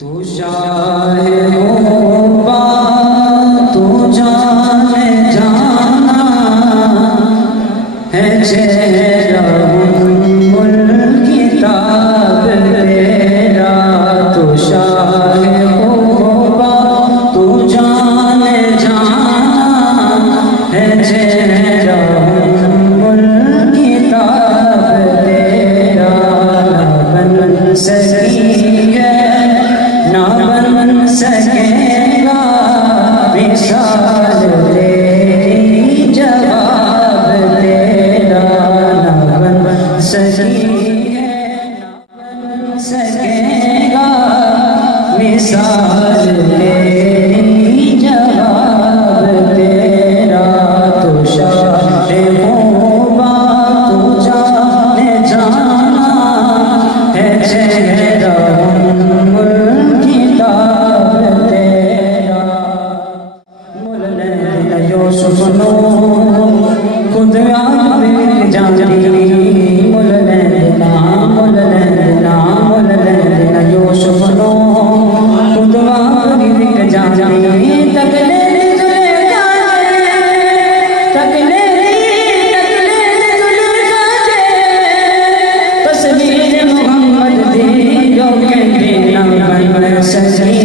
تو شاہ ہوبا تو جان جانا ہے چہرہ کتاب تیرا تو شاہ ہوبا تو جان جانا ہے چہرہ کتاب تیرا نہ بن سکی نہ بن سکے گا مثال تیری جواب تیرا نہ بن سکے گا مثال تیری جواب تیرا تو شاہ ہوبا تو جان جانا ہے چہرہ سنو خود آپ جانی مل لینا یوسف نو خود آپ جانی تصویر محمد دی جو کہ نہ بن سکی